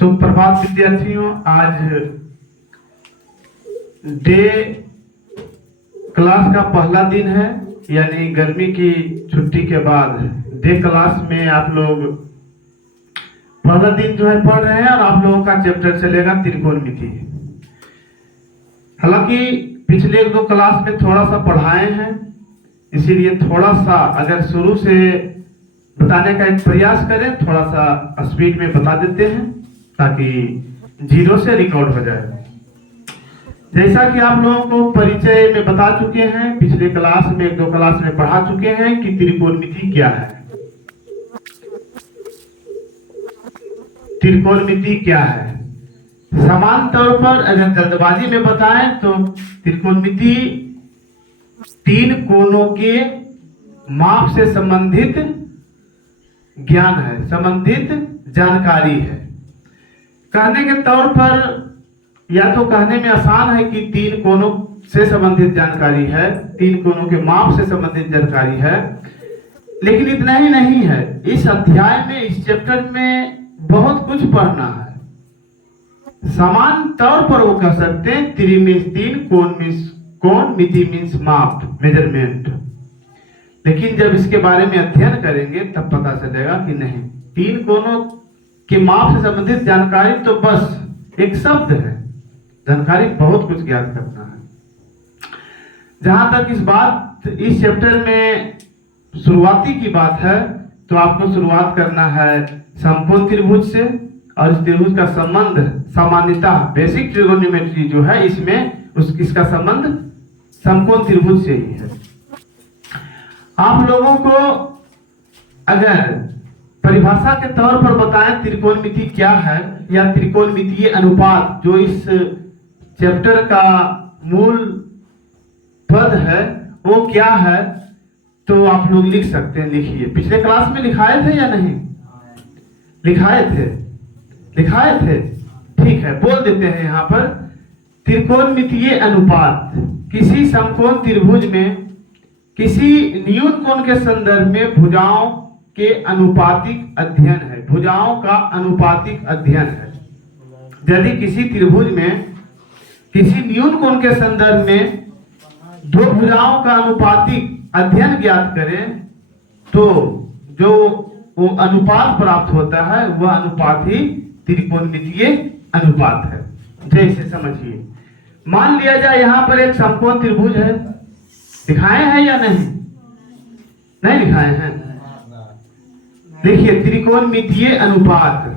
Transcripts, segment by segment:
सुप्रभात विद्यार्थियों। आज डे क्लास का पहला दिन है, यानी गर्मी की छुट्टी के बाद डे क्लास में आप लोग पहला दिन जो है पढ़ रहे हैं और आप लोगों का चैप्टर चलेगा त्रिकोणमिति। हालांकि पिछले एक दो क्लास में थोड़ा सा पढ़ाए हैं, इसीलिए थोड़ा सा अगर शुरू से बताने का एक प्रयास करें, थोड़ा सा स्पीड में बता देते हैं ताकि जीरो से रिकॉर्ड हो जाए। जैसा कि आप लोगों को परिचय में बता चुके हैं, पिछले क्लास में एक दो क्लास में पढ़ा चुके हैं कि त्रिकोणमिति क्या है। त्रिकोणमिति क्या है? समान तौर पर अगर जल्दबाजी में बताएं तो त्रिकोणमिति तीन कोणों के माप से संबंधित ज्ञान है, संबंधित जानकारी है। कहने के तौर पर या तो कहने में आसान है कि तीन कोणों से संबंधित जानकारी है, तीन कोणों के माप से संबंधित जानकारी है, लेकिन इतना ही नहीं है। इस अध्याय में, इस चैप्टर में बहुत कुछ पढ़ना है। समान तौर पर वो कह सकते हैं त्रि मीन्स तीन, कोण मिति मीन्स माप, मेजरमेंट। लेकिन जब इसके बारे में अध्ययन करेंगे तब पता चलेगा कि नहीं, तीन कोणों के माप से संबंधित जानकारी तो बस एक शब्द है, जानकारी बहुत कुछ ज्ञात करना है। जहां तक इस चैप्टर में शुरुआती की बात है तो आपको शुरुआत करना है समकोण त्रिभुज से, और इस त्रिभुज का संबंध सामान्यतः बेसिक ट्रिगोनोमेट्री जो है इसमें इसका संबंध समकोण त्रिभुज से ही है। आप लोगों को अगर परिभाषा के तौर पर बताएं त्रिकोणमिति क्या है या त्रिकोणमितीय अनुपात जो इस चैप्टर का मूल पद है वो क्या है, तो आप लोग लिख सकते हैं। लिखिए, पिछले क्लास में लिखाए थे या नहीं? लिखाए थे? ठीक है, बोल देते हैं यहाँ पर। त्रिकोणमितीय अनुपात किसी समकोण त्रिभुज में किसी न्यून कोण के संदर्भ में भुजाओं के अनुपातिक अध्ययन है। भुजाओं का अनुपातिक अध्ययन है। यदि किसी त्रिभुज में किसी न्यून कोण के संदर्भ में दो भुजाओं का अनुपातिक अध्ययन ज्ञात करें तो जो वो अनुपात प्राप्त होता है वह अनुपात ही त्रिकोणमितीय अनुपात है। जैसे समझिए, मान लिया जाए यहाँ पर एक समकोण त्रिभुज है। दिखाए हैं या नहीं? नहीं दिखाए हैं? देखिए, त्रिकोणमितीय अनुपात।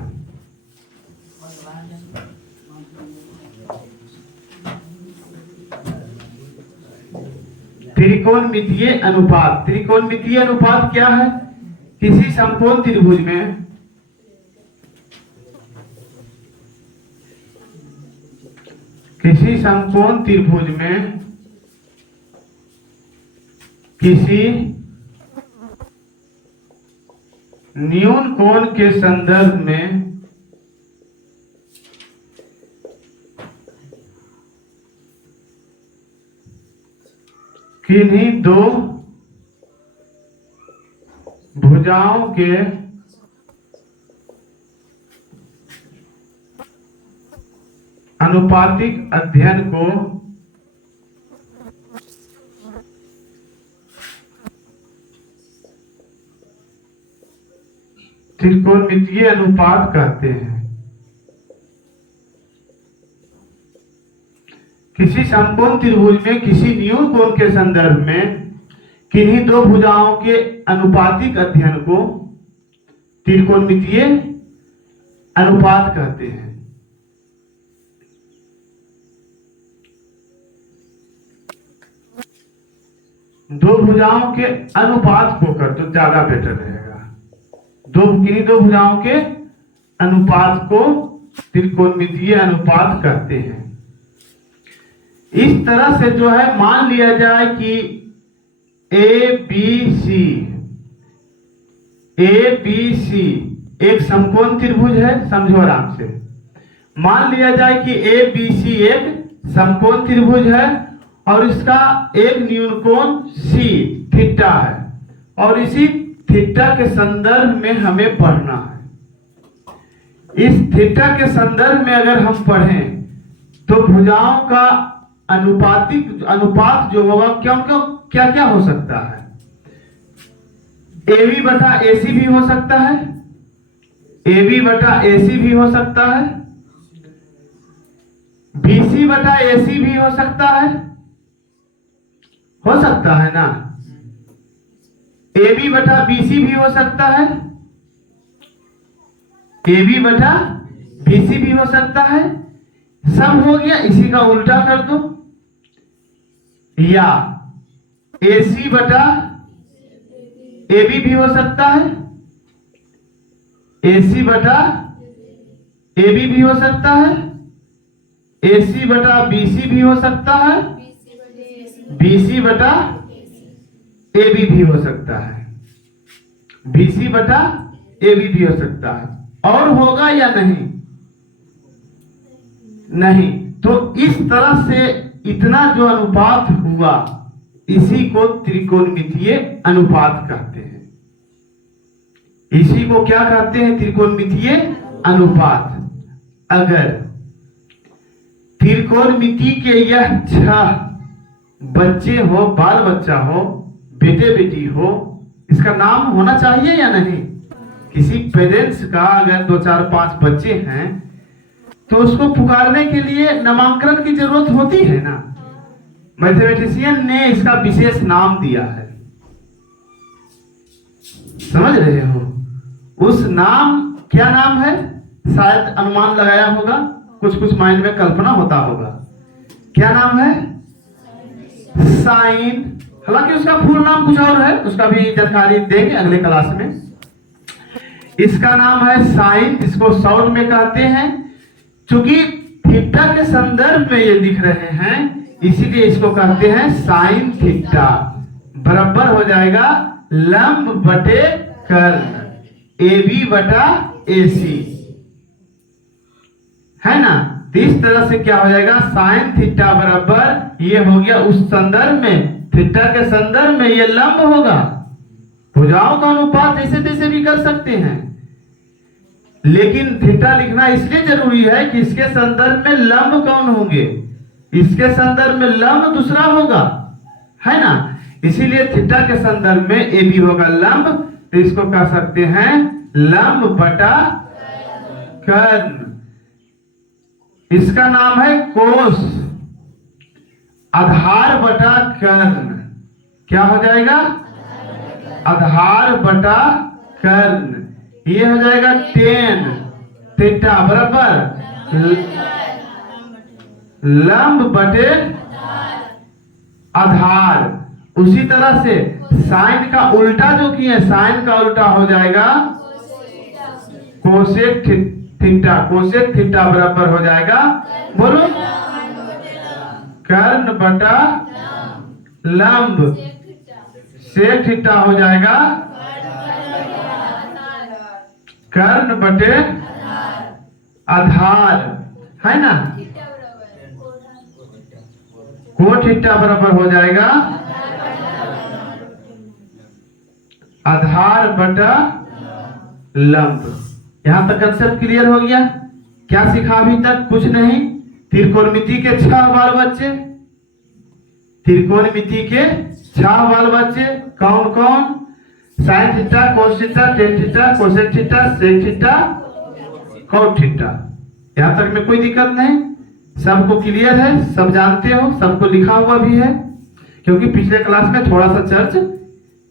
त्रिकोणमितीय अनुपात, त्रिकोणमितीय अनुपात क्या है? किसी समकोण त्रिभुज में किसी न्यून कोण के संदर्भ में किन्हीं दो भुजाओं के अनुपातिक अध्ययन को त्रिकोणमितीय अनुपात कहते हैं। किसी समकोण त्रिभुज में किसी न्यून कोण के संदर्भ में किन्हीं दो भुजाओं के अनुपातिक अध्ययन को त्रिकोणमितीय अनुपात कहते हैं। दो भुजाओं के अनुपात को कर तो ज्यादा बेटर रहेगा। किन्हीं दो भुजाओं के अनुपात को त्रिकोणमितीय अनुपात कहते हैं। इस तरह से जो है, मान लिया जाए कि ए बी सी एक समकोण त्रिभुज है। समझो आराम से। मान लिया जाए कि ए बी सी एक समकोण त्रिभुज है और इसका एक न्यून कोण सी थीटा है, और इसी थीटा के संदर्भ में हमें पढ़ना है। इस थीटा के संदर्भ में अगर हम पढ़ें तो भुजाओं का अनुपात जो होगा क्या क्या हो सकता है? AB बटा AC भी हो सकता है, AB बटा AC भी हो सकता है, BC बटा AC भी हो सकता है ना, AB बटा BC भी हो सकता है, AB बटा BC भी हो सकता है। सब हो गया, इसी का उल्टा कर दो, या AC बटा AB भी हो सकता है, AC बटा AB भी हो सकता है, AC बटा BC भी हो सकता है, BC बटा AB भी हो सकता है, BC बटा AB भी हो सकता है। और होगा या नहीं? नहीं। तो इस तरह से इतना जो अनुपात हुआ इसी को त्रिकोणमितीय अनुपात कहते हैं। इसी को क्या कहते हैं? त्रिकोणमितीय अनुपात। अगर त्रिकोणमिति के यह 6 बच्चे हो, बाल बच्चा हो, बेटे बेटी हो, इसका नाम होना चाहिए या नहीं? किसी पेरेंट्स का अगर 2 4 5 बच्चे हैं तो उसको पुकारने के लिए नामांकन की जरूरत होती है ना। मैथमेटिशियन ने इसका विशेष नाम दिया है, समझ रहे हो? उस नाम, क्या नाम है? शायद अनुमान लगाया होगा, कुछ माइंड में कल्पना होता होगा। क्या नाम है? साइन। हालांकि उसका फुल नाम कुछ और है, उसका भी जानकारी देंगे अगले क्लास में। इसका नाम है साइन, इसको शॉर्ट में कहते हैं। चूंकि थीटा के संदर्भ में ये लिख रहे हैं इसीलिए इसको कहते हैं साइन थीटा। बराबर हो जाएगा लंब बटे कर्ण, AB बटा AC, है ना। तो इस तरह से क्या हो जाएगा? साइन थीटा बराबर, ये हो गया उस संदर्भ में, थीटा के संदर्भ में ये लंब होगा। भुजाओं का अनुपात जैसे तैसे भी कर सकते हैं, लेकिन थीटा लिखना इसलिए जरूरी है कि इसके संदर्भ में लंब कौन होंगे? इसके संदर्भ में लंब दूसरा होगा, है ना। इसीलिए थीटा के संदर्भ में AB होगा लंब, तो इसको कह सकते हैं लंब बटा कर्ण। इसका नाम है कोस। आधार बटा कर्ण क्या हो जाएगा? आधार बटा कर्ण। ये हो जाएगा 10 थीटा बराबर लंब बटे आधार। उसी तरह से साइन का उल्टा जो किए, साइन का उल्टा हो जाएगा कोसेक थीटा। कोसेक थीटा बराबर हो जाएगा, बोलो, कर्ण बटा लंब। सेक थीटा हो जाएगा कर्ण बटे आधार, है ना। को थीटा बराबर हो जाएगा आधार बटा लंब। यहां तक कंसेप्ट क्लियर हो गया? क्या सीखा अभी तक? कुछ नहीं। त्रिकोणमिति के 6 बाल बच्चे, त्रिकोणमिति के 6 बाल बच्चे कौन कौन? Sine theta, cos theta, tan theta, cosec theta, sec theta, cot theta. यहां तक में कोई दिक्कत नहीं, सबको क्लियर है, सब जानते हो, सबको लिखा हुआ भी है, क्योंकि पिछले क्लास में थोड़ा सा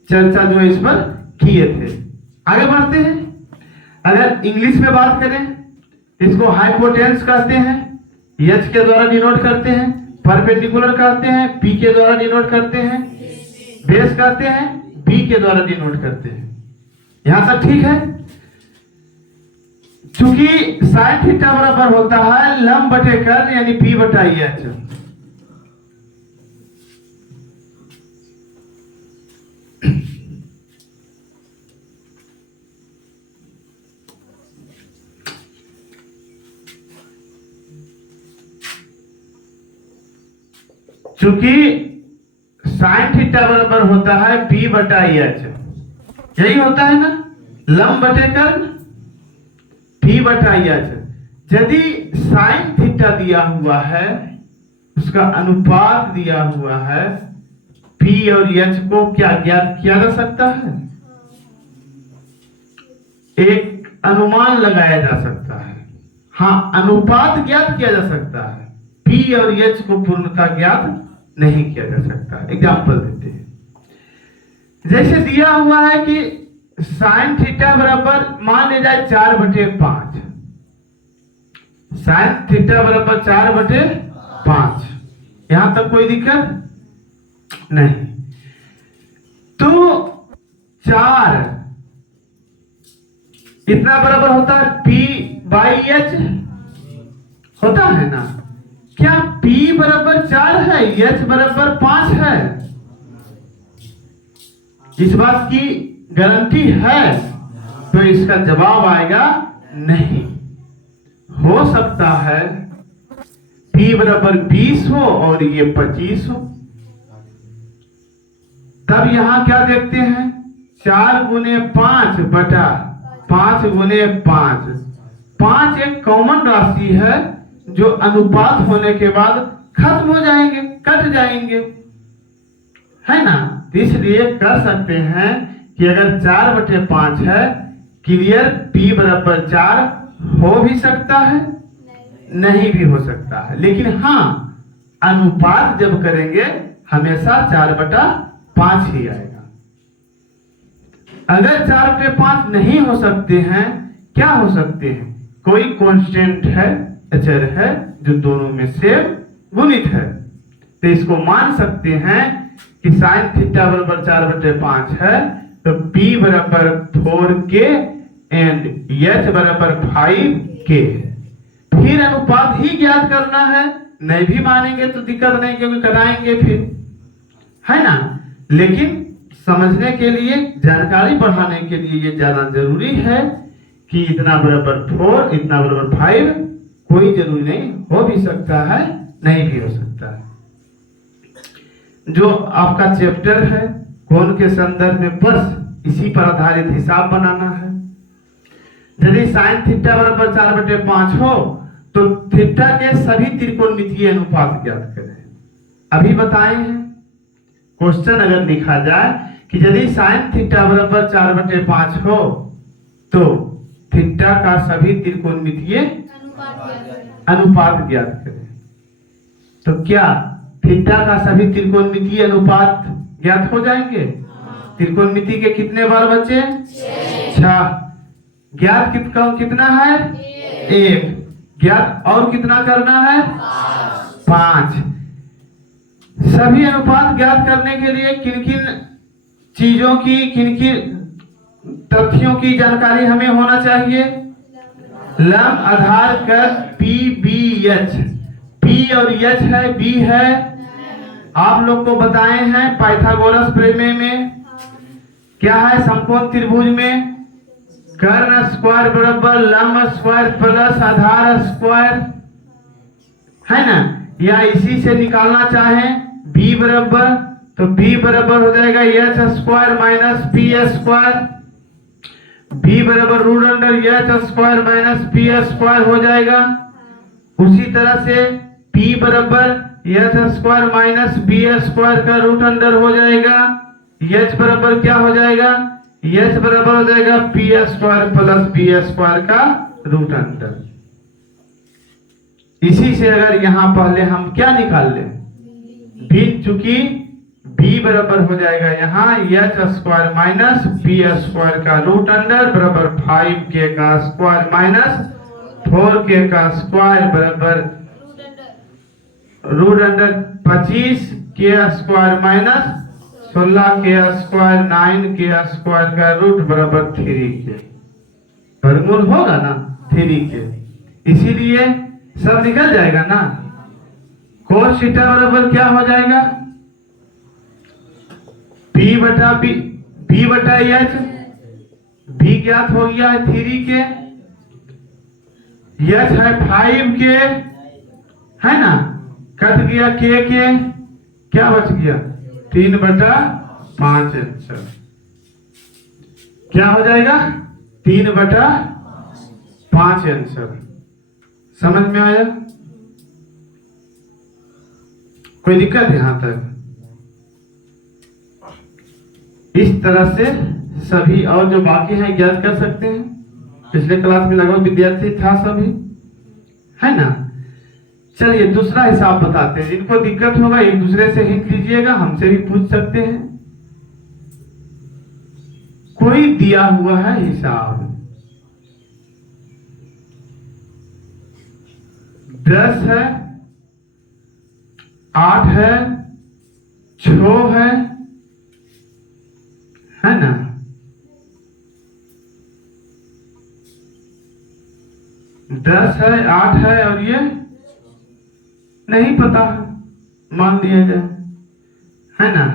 चर्चा जो है इस पर किए थे। आगे बढ़ते हैं। अगर इंग्लिश में बात करें, इसको हाइपोटेन्स कहते हैं, H के द्वारा डिनोट करते हैं, परपेंडिकुलर कहते हैं, P के द्वारा डिनोट करते हैं, बेस कहते हैं, B के द्वारा डिनोट करते हैं। यहां तक ठीक है? चूंकि साइन थीटा बराबर होता है लंब बटे कर्ण यानी P बटा H। चूंकि साइन थीटा बराबर होता है P बटा H, यही होता है ना, लंब बटे कर्ण। P बटा H। यदि साइन थीटा दिया हुआ है, उसका अनुपात दिया हुआ है, P और H को क्या ज्ञात किया जा सकता है? एक अनुमान लगाया जा सकता है। हाँ, अनुपात ज्ञात किया जा सकता है, P और H को पूर्णतः ज्ञात नहीं किया जा सकता। एग्जाम्पल देते हैं, जैसे दिया हुआ है कि साइन थीटा बराबर मान लिया जाए 4/5, साइन थीटा बराबर 4/5, यहां तक कोई दिक्कत नहीं। तो 4 इतना बराबर होता है P/H, होता है ना? क्या P बराबर 4 है, H बराबर 5 है? इस बात की गारंटी है? तो इसका जवाब आएगा नहीं। हो सकता है P बराबर 20 हो और ये 25 हो। तब यहां क्या देखते हैं, 4 गुने 5 बटा 5 गुने 5। 5 एक कॉमन राशि है जो अनुपात होने के बाद खत्म हो जाएंगे, कट जाएंगे, है ना? इसलिए कह सकते हैं कि अगर 4/5 है, क्लियर P बराबर 4 हो भी सकता है, नहीं भी हो सकता है। लेकिन हाँ, अनुपात जब करेंगे हमेशा 4/5 ही आएगा। अगर 4/5 नहीं हो सकते हैं, क्या हो सकते हैं? कोई कांस्टेंट है, अचर है, जो दोनों में से गुणित है। तो इसको मान सकते हैं कि साइन थीटा बराबर 4/5 है, तो P बराबर 4k एंड H बराबर 5k। फिर अनुपात ही ज्ञात करना है, नहीं भी मानेंगे तो दिक्कत नहीं, क्योंकि कराएंगे फिर, है ना? लेकिन समझने के लिए, जानकारी बढ़ाने के लिए ये ज्यादा जरूरी है कि इतना बराबर 4, इतना बराबर 5, कोई जरूरी नहीं, हो भी सकता है, नहीं भी हो सकता है। जो आपका चैप्टर है कोण के संदर्भ में, बस इसी पर आधारित हिसाब बनाना है। यदि साइन थीटा बराबर 4/5 हो तो थीटा के सभी त्रिकोणमितीय अनुपात ज्ञात करें। अभी बताए हैं, क्वेश्चन अगर लिखा जाए कि यदि साइन थीटा बराबर 4/5 हो तो थीटा का सभी त्रिकोणमितीय अनुपात ज्ञात करें, तो क्या थीटा का सभी त्रिकोणमितीय अनुपात ज्ञात हो जाएंगे? त्रिकोणमिति के कितने बार बचे? 6। ज्ञात कितना है? 1। ज्ञात और कितना करना है? 5। सभी अनुपात ज्ञात करने के लिए किन किन चीजों की, किन किन तथ्यों की जानकारी हमें होना चाहिए? लंब, आधार, कर, P/B/H। P और H है, B है, आप लोग को बताए हैं पाइथागोरस प्रमेय में। क्या है? समकोण त्रिभुज में कर्ण स्क्वायर बराबर लंब स्क्वायर प्लस आधार स्क्वायर, है ना? या इसी से निकालना चाहें B बराबर, तो B बराबर हो जाएगा H square minus P square. B बराबर root under H square minus P square हो जाएगा। उसी तरह से P बराबर H square minus B square का रूट अंडर हो जाएगा। H बराबर क्या हो जाएगा? H बराबर हो जाएगा P square plus B square का रूट अंडर। इसी से अगर यहाँ पहले हम क्या निकाल लें, B, चूंकि B बराबर हो जाएगा यहाँ H square minus B square का रूट अंडर बराबर 5k का स्क्वायर माइनस 4k का स्क्वायर बराबर root under 25k square minus 16k square 9k square का रूट बराबर 3k। वर्गमूल होगा ना 3k, इसीलिए सब निकल जाएगा ना। कोस थीटा बराबर क्या हो जाएगा? P बटा H। B ज्ञात हो गया है 3k, H है 5k, है ना? कट गया k, क्या बच गया? 3/5। अच्छा, क्या हो जाएगा? 3/5। 5 आंसर। समझ में आया? कोई दिक्कत है यहां तक? इस तरह से सभी और जो बाकी हैं ज्ञात कर सकते हैं। पिछले क्लास में लगभग विद्यार्थी था सभी, है ना? चलिए दूसरा हिसाब बताते हैं। जिनको दिक्कत होगा एक दूसरे से हिंट लीजिएगा, हमसे भी पूछ सकते हैं। कोई दिया हुआ है हिसाब 10 है, 8 है, 6 है ना? दस है, 8 है और ये नहीं पता, मान लिया जाए, है ना?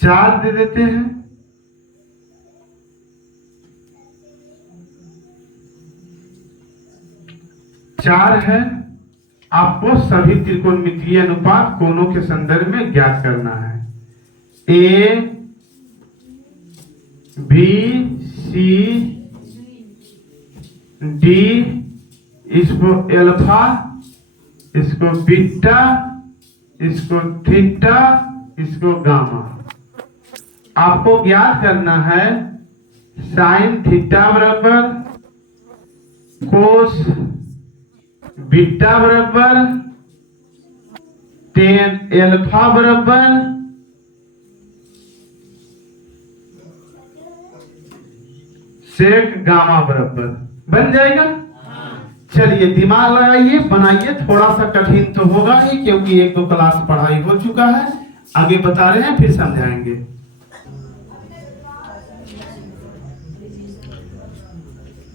4 दे देते हैं। चार है। आपको सभी त्रिकोणमितीय अनुपात कोणों के संदर्भ में ज्ञात करना है। ए बी सी डी, इसको अल्फा, इसको बीटा, इसको थीटा, इसको गामा। आपको ज्ञात करना है साइन थीटा बराबर कोस बीटा बराबर टेन अल्फा बराबर सेक गामा बराबर बन जाएगा। चलिए दिमाग लगाइए, बनाइए। थोड़ा सा कठिन तो होगा ही, क्योंकि 1-2 क्लास पढ़ाई हो चुका है। आगे बता रहे हैं, फिर समझाएंगे।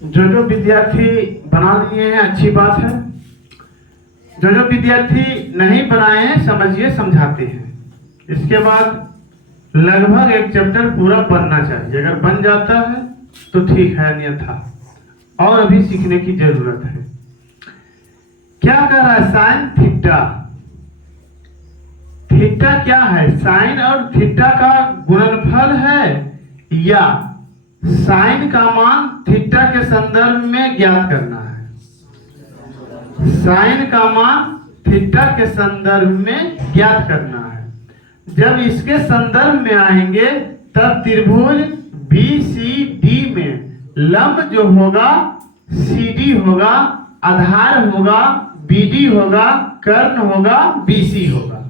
जो विद्यार्थी बना लिए हैं अच्छी बात है। जो विद्यार्थी नहीं बनाए हैं समझिए, समझाते हैं। इसके बाद लगभग एक चैप्टर पूरा बनना चाहिए। अगर बन जाता है तो ठीक है, अन्यथा और अभी सीखने की जरूरत है। क्या कर रहा है? Sine theta. थीटा क्या है? साइन और थीटा का गुणनफल है, या साइन का मान थीटा के संदर्भ में ज्ञात करना है। साइन का मान थीटा के संदर्भ में ज्ञात करना है। जब इसके संदर्भ में आएंगे तब त्रिभुज BCD में लंब जो होगा CD होगा, आधार होगा BD होगा, कर्ण होगा BC होगा।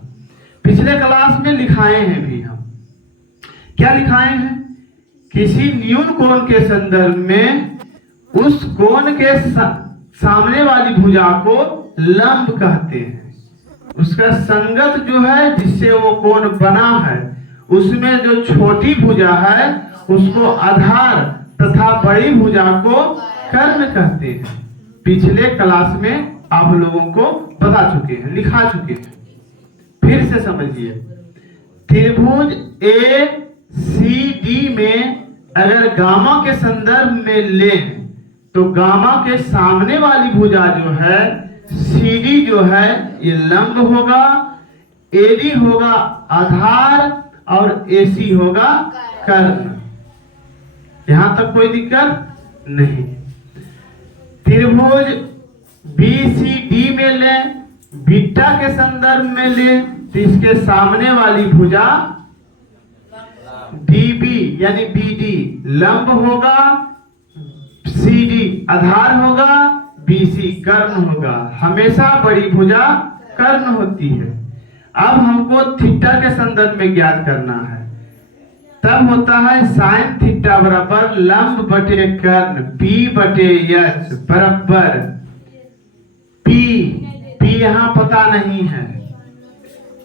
पिछले क्लास में लिखाए हैं भी हम। क्या लिखाए हैं? किसी न्यून कोण के संदर्भ में उस कोण के सामने वाली भुजा को लंब कहते हैं। उसका संगत जो है, जिससे वो कोण बना है, उसमें जो छोटी भुजा है उसको आधार तथा बड़ी भुजा को कर्ण कहते हैं। पिछले क्लास में आप लोगों को बता चुके हैं, लिखा चुके हैं। फिर से समझिए। त्रिभुज ACD में अगर गामा के संदर्भ में लें तो गामा के सामने वाली भुजा जो है CD जो है ये लंब होगा, AD होगा आधार और AC होगा कर्ण। यहां तक कोई दिक्कत नहीं। त्रिभुज BCD में ले, बीटा के संदर्भ में ले तो इसके सामने वाली भुजा DB यानी BD लंब होगा, CD आधार होगा, BC कर्ण होगा। हमेशा बड़ी भुजा कर्ण होती है। अब हमको थीटा के संदर्भ में ज्ञात करना है। तब होता है साइन थीटा बराबर लंब बटे कर्ण P/H बराबर P यहाँ पता नहीं है,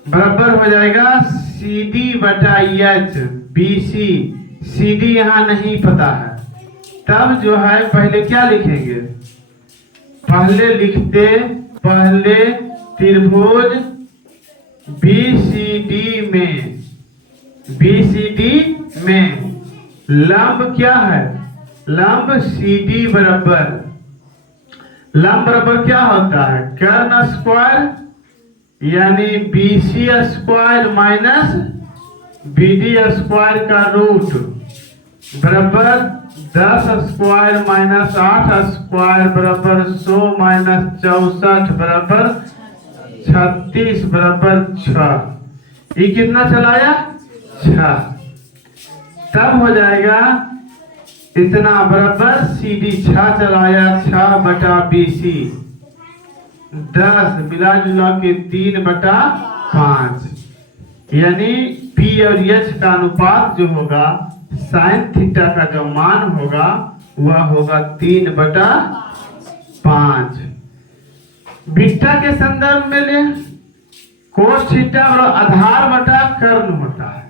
बराबर हो जाएगा CD/H BC। CD यहाँ नहीं पता है। तब जो है पहले क्या लिखेंगे? पहले लिखते त्रिभुज BCD में लंब क्या है? लंब CD बराबर, लंब बराबर क्या होता है? कर्ण स्क्वायर यानी BC square minus BD square का रूट बराबर 10 स्क्वायर माइनस 8 स्क्वायर बराबर 100 माइनस 64 बराबर 36 बराबर 6। ये कितना चलाया 6। तब हो जाएगा इतना बराबर CD 6 चलाया 6 बटा BC 10 मिला जुला के 3 बटा 5, यानी P और H का अनुपात जो होगा साइन थीटा का जो मान होगा वह होगा 3 बटा 5। बीटा के संदर्भ में ले कोस थीटा और आधार बटा कर्ण होता है।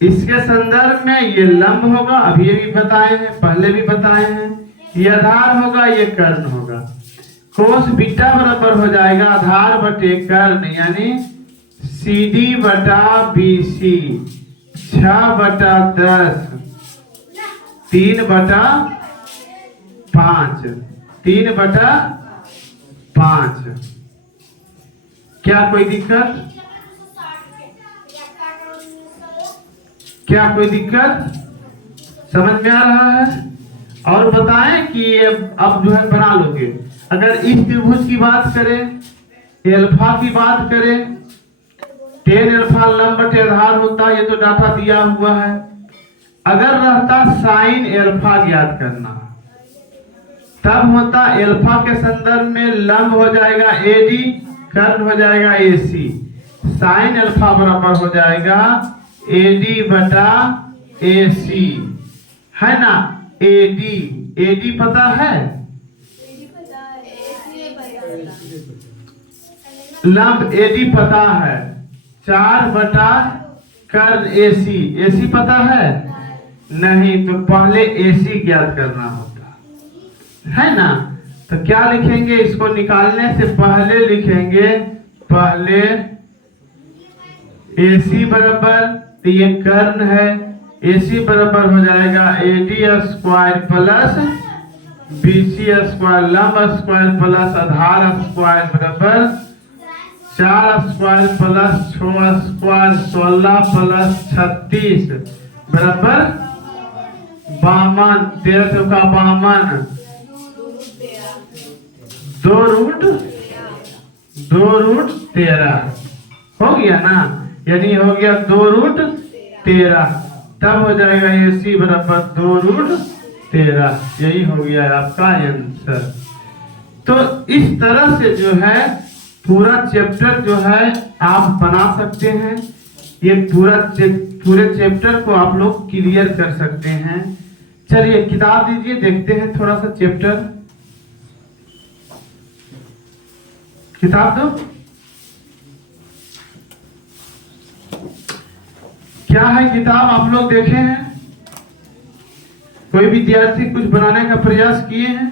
इसके संदर्भ में ये लंब होगा, अभी ये भी बताए हैं, पहले भी बताए हैं। ये आधार होगा, ये कर्ण होगा। कोस बीटा बराबर हो जाएगा आधार बटे कर्ण, यानी CD बटा BC 6 बटा 10 3 बटा 5 3 बटा 5। क्या कोई दिक्कत? क्या कोई दिक्कत? समझ में आ रहा है? और बताएं कि अब जो है बना लोगे। अगर इस त्रिभुज की बात करें, अल्फा की बात करें, tan अल्फा लंब बटे आधार होता, ये तो डाटा दिया हुआ है। अगर रहता साइन अल्फा ज्ञात करना, तब होता अल्फा के संदर्भ में लंब हो जाएगा AD, कर्ण हो जाएगा AC। साइन अल्फा बराबर हो जाएगा AD बटा AC, है ना? AD पता है, लंब AD पता है, 4 बटा कर्ण AC पता है नहीं, तो पहले AC ज्ञात करना होता है ना। तो क्या लिखेंगे? इसको निकालने से पहले लिखेंगे, पहले AC बराबर, तो ये कर्ण है, AC बराबर हो जाएगा AD square plus BC square लंब स्क्वायर प्लस आधार स्क्वायर बराबर 4 स्क्वायर प्लस 6 स्क्वायर 16 प्लस 36 बराबर 52। 13 का 52, 2 रूट 13 हो गया ना, यानी हो गया 2 रूट 13। तब हो जाएगा AC बराबर 2 रूट 13। यही हो गया आपका आंसर। तो इस तरह से जो है पूरा चैप्टर जो है आप बना सकते हैं। ये पूरे चैप्टर को आप लोग क्लियर कर सकते हैं। चलिए किताब दीजिए, देखते हैं थोड़ा सा चैप्टर। किताब दो। क्या है किताब? आप लोग देखे हैं? कोई विद्यार्थी कुछ बनाने का प्रयास किए हैं?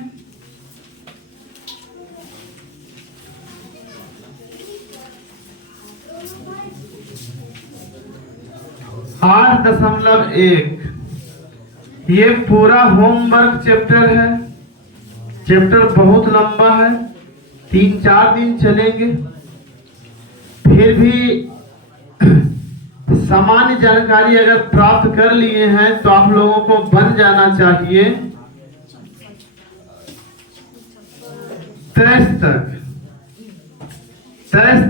आठ 8.1 ये पूरा होमवर्क चैप्टर है। चैप्टर बहुत लंबा है, 3-4 दिन चलेंगे। फिर भी सामान्य जानकारी अगर प्राप्त कर लिए हैं तो आप लोगों को बन जाना चाहिए 23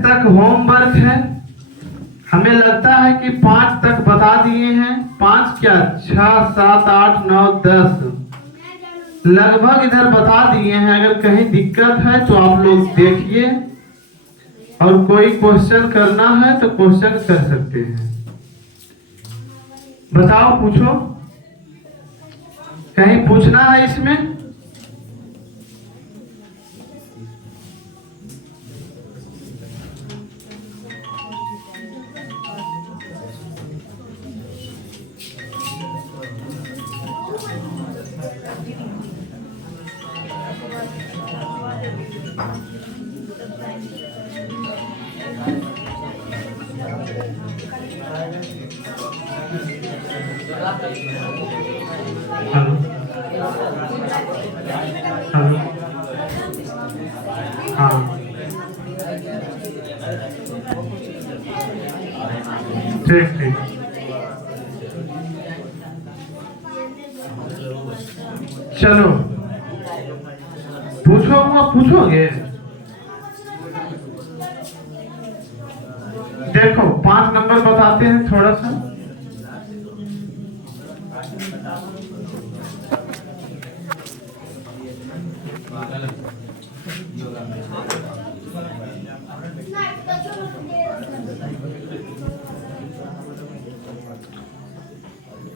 तक होमवर्क है। हमें लगता है कि 5 तक बता दिए हैं। 5 क्या, 6, 7, 8, 9, 10 लगभग इधर बता दिए हैं। अगर कहीं दिक्कत है तो आप लोग देखिए, और कोई क्वेश्चन करना है तो क्वेश्चन कर सकते हैं। बताओ, पूछो, कहीं पूछना है इसमें? हेलो हेलो, हाँ ठीक ठीक। चलो पूछोगे। देखो 5 नंबर बताते हैं थोड़ा सा।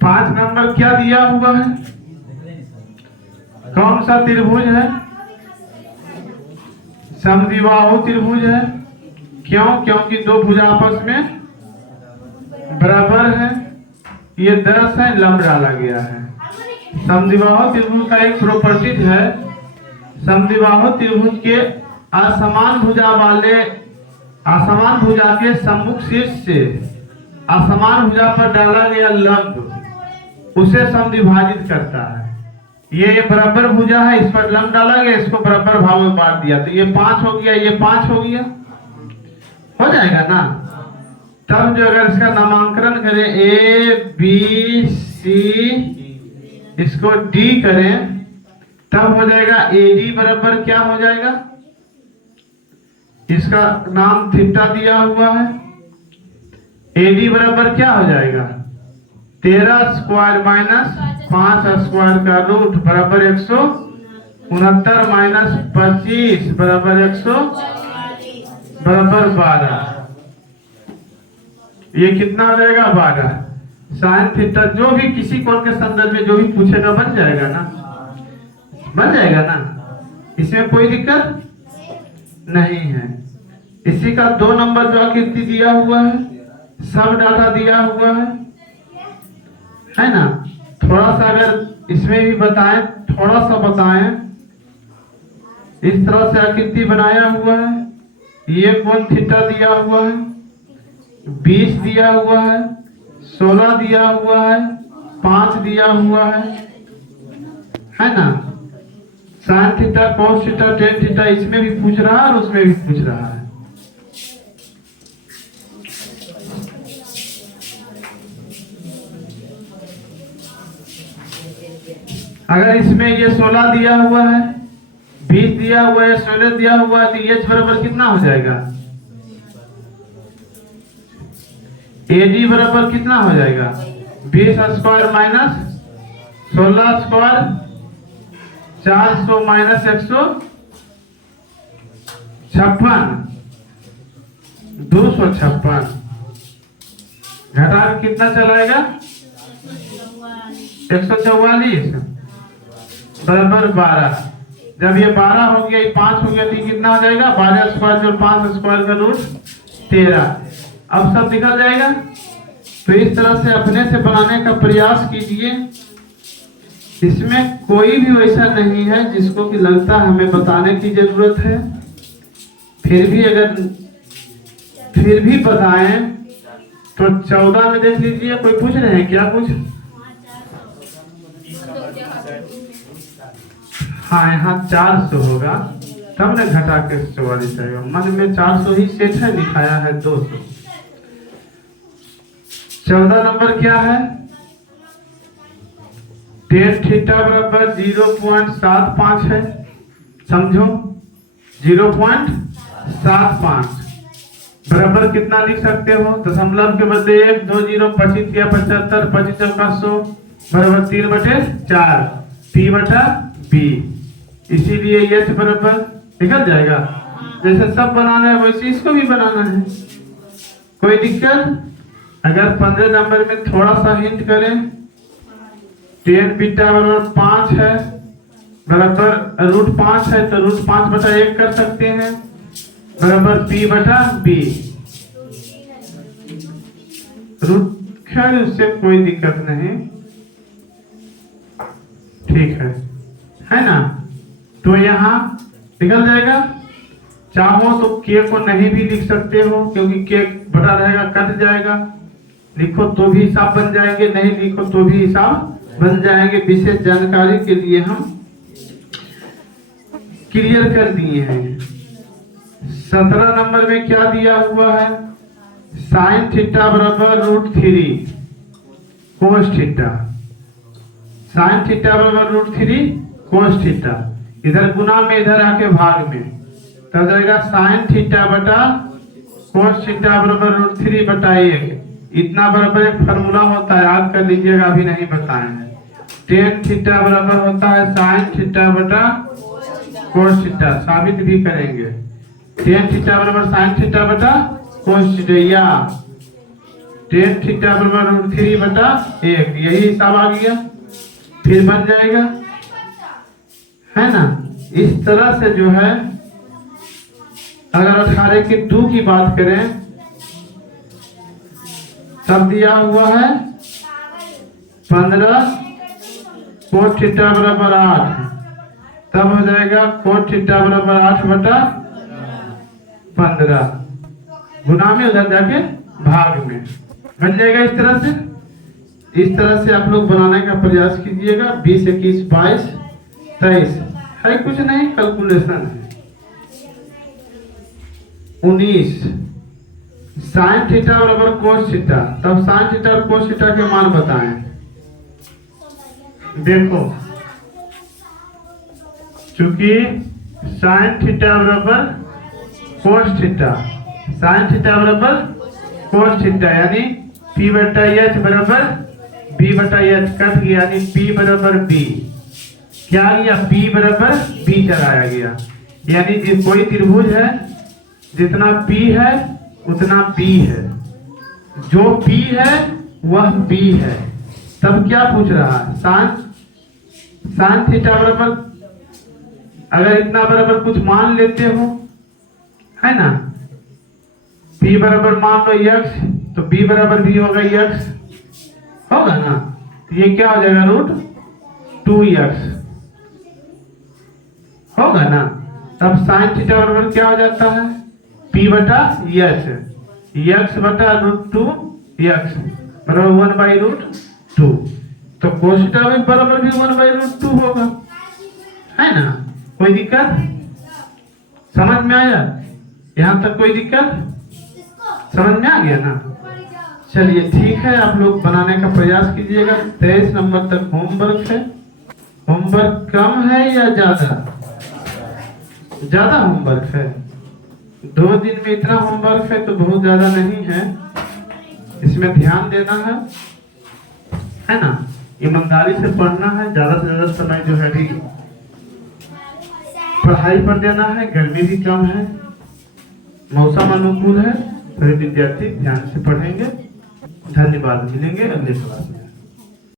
पांच नंबर क्या दिया हुआ है? कौन सा त्रिभुज है? समद्विबाहु त्रिभुज है। क्यों? क्योंकि दो भुजा आपस में बराबर है। ये 10 है, लंब डाला गया है। समद्विबाहु त्रिभुज का एक प्रॉपर्टीज है, समद्विबाहु त्रिभुज के असमान भुजा के सम्मुख शीर्ष से असमान भुजा पर डाला गया लंब उसे समद्विभाजित करता है। ये बराबर भुजा है, इस पर लंब डाला गया, इसको बराबर भाग में बांट दिया, तो ये 5 हो गया, ये 5 हो गया, हो जाएगा ना। तब जो अगर इसका नामांकन करें ए बी सी, इसको डी करें, तब हो जाएगा एडी बराबर क्या हो जाएगा? इसका नाम थीटा दिया हुआ है। एडी बराबर क्या हो जाएगा? 13 स्क्वायर माइनस 5 स्क्वायर का रूट बराबर 169 माइनस 25 बराबर 100 बराबर 12। ये कितना हो जाएगा? 12 साइन थीटा। जो भी किसी कोण के संदर्भ में जो भी पूछेगा बन जाएगा ना, बन जाएगा ना, इसमें कोई दिक्कत नहीं है। इसी का 2 नंबर जो आकृति दिया हुआ है, सब डाटा दिया हुआ है ना। थोड़ा सा अगर इसमें भी बताएं, थोड़ा सा बताएं, इस तरह से आकृति बनाया हुआ है। ये कोण थीटा दिया हुआ है, 20 दिया हुआ है, 16 दिया हुआ है, 5 दिया हुआ है ना। Sine theta, cos theta, tan theta, इसमें भी पूछ रहा है और उसमें भी पूछ रहा है। अगर इसमें ये 16 दिया हुआ है, 20 दिया हुआ है, 16 दिया हुआ है, तो एच बराबर कितना हो जाएगा? एडी बराबर कितना हो जाएगा? 20 स्क्वायर माइनस 16 स्क्वायर, 400 माइनस 156, 256 घटा के कितना चलाएगा? 144 बराबर 12। जब ये 12 हो गया, ये 5 हो गया, तो कितना हो जाएगा? 12 स्क्वायर जोड़ 5 स्क्वायर का रूट 13। अब सब निकल जाएगा। तो इस तरह से अपने से बनाने का प्रयास कीजिए। इसमें कोई भी वैसा नहीं है जिसको कि लगता है हमें बताने की जरूरत है। फिर भी बताएं तो 14 में देख लीजिए, कोई पूछ रहे हैं क्या कुछ? हाँ, यहाँ 400 होगा, तब ने घटा के 44 आएगा। मन में 400 ही सेट है, दिखाया है 200। 14 नंबर क्या है? टेन थीटा बराबर 0.75 है। समझो, 0.75 बराबर कितना लिख सकते हो? दशमलव के बदले 1, 2 0, 25 या 75, 25 का 100 बराबर 3/4 P/B। इसीलिए एच बराबर निकल जाएगा। जैसे सब बनाना है वैसे इसको भी बनाना है, कोई दिक्कत? अगर 15 नंबर में थोड़ा सा हिंट करें, टेन बीटा बराबर 5 है, बराबर रूट 5 है, तो रूट 5/1 कर सकते हैं बराबर P/B। रूट, खैर उससे कोई दिक्कत नहीं, ठीक है ना। तो यहाँ निकल जाएगा। चाहो तो के को नहीं भी लिख सकते हो, क्योंकि के बड़ा रहेगा, कट जाएगा। लिखो तो भी हिसाब बन जाएंगे, नहीं लिखो तो भी हिसाब बन जाएंगे। विशेष जानकारी के लिए हम क्लियर कर दिए हैं। 17 नंबर में क्या दिया हुआ है? साइन थीटा बराबर √3 कोस थीटा। साइन थीटा बराबर √3 कोस थीटा, इधर गुना में इधर आके भाग में, तब जाएगा साइन थीटा बटा कोस थीटा बराबर √3 बटा 1। इतना बराबर एक फार्मूला होता है, याद कर लीजिएगा, अभी नहीं बताए हैं। टेन थीटा बराबर होता है साइन थीटा बटा कोस थीटा, साबित भी करेंगे। टेन थीटा बराबर साइन थीटा बटा कोस थीटा, या टेन थीटा बराबर √3 बटा 1, यही हिसाब आ गया, फिर बन जाएगा, है ना। इस तरह से जो है, अगर 18 की 2 की बात करें तब दिया हुआ है 15 कोस थीटा बराबर 8, तब हो जाएगा कोस थीटा बराबर 8 बटा 15, गुना में उधर जाके भाग में बन जाएगा। इस तरह से आप लोग बनाने का प्रयास कीजिएगा। 20, 21, 22, 23 है, कुछ नहीं, कैलकुलेशन है। 19 साइन थीटा बराबर कोस थीटा, तब साइन थीटा और कोस थीटा के मान बताएं। देखो, चूंकि साइन थीटा बराबर कोस थीटा, साइन थीटा बराबर कोस थीटा, यानी P बटा H बराबर B बटा H कट गया, यानी P बराबर B, क्या गया, P बराबर B चलाया गया। यानी कोई त्रिभुज है, जितना P है उतना B है, जो P है वह B है। तब क्या पूछ रहा है, साइन थीटा बराबर, अगर इतना बराबर कुछ मान लेते हो, है ना, P बराबर मान लो x, तो B बराबर भी होगा x, होगा ना, तो ये क्या हो जाएगा, √2x होगा ना। तब साइन थीटा बराबर क्या हो जाता है, P बटा H, x बटा √2x बराबर 1/√2, तो कोस थीटा भी बराबर भी 1/√2 होगा, है ना। कोई दिक्कत समझ में आया, यहाँ तक कोई दिक्कत समझ में आ गया ना। चलिए ठीक है, आप लोग बनाने का प्रयास कीजिएगा। 23 नंबर तक होमवर्क है। होमवर्क कम है या ज्यादा होमवर्क है? 2 दिन में इतना होमवर्क है तो बहुत ज्यादा नहीं है, इसमें ध्यान देना है ना। ईमानदारी से पढ़ना है, ज्यादा से ज्यादा समय जो है भी पढ़ाई पर देना है। गर्मी भी कम है, मौसम अनुकूल है, सभी विद्यार्थी ध्यान से पढ़ेंगे। धन्यवाद, मिलेंगे अगले क्लास में।